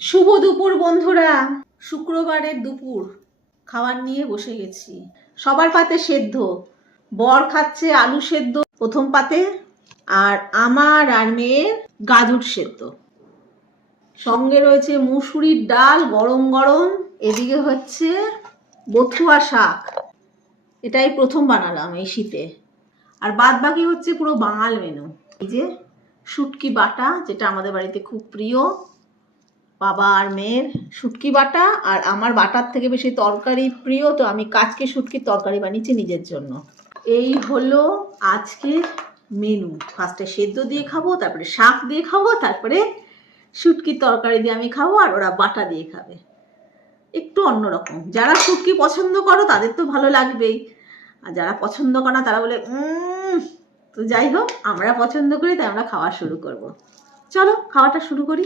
শুভ দুপুর বন্ধুরা। শুক্রবারের দুপুর খাবার নিয়ে বসে গেছি। সবার পাতে সেদ্ধ, বর খাচ্ছে আলু সেদ্ধ প্রথম পাতে, আর আমার আর মেয়ের গাজর সেদ্ধ। সঙ্গে রয়েছে মুসুরির ডাল গরম গরম, এদিকে হচ্ছে বথুয়া শাক, এটাই প্রথম বানালাম এই শীতে। আর বাদ বাকি হচ্ছে পুরো বাঙাল মেনু। এই যে শুটকি বাটা, যেটা আমাদের বাড়িতে খুব প্রিয়, বাবা আর মেয়ের শুটকি বাটা। আর আমার বাটার থেকে বেশি তরকারি প্রিয়, তো আমি কাচকে শুটকির তরকারি বানিয়েছি নিজের জন্য। এই হলো আজকের মেনু। ফার্স্টে সেদ্ধ দিয়ে খাবো, তারপরে শাক দিয়ে খাবো, তারপরে শুটকির তরকারি দিয়ে আমি খাবো, আর ওরা বাটা দিয়ে খাবে। একটু অন্যরকম। যারা শুটকি পছন্দ করো তাদের তো ভালো লাগবেই, আর যারা পছন্দ করে না তারা বলে তো যাই হোক, আমরা পছন্দ করি তাই আমরা খাওয়া শুরু করব। চলো খাওয়াটা শুরু করি।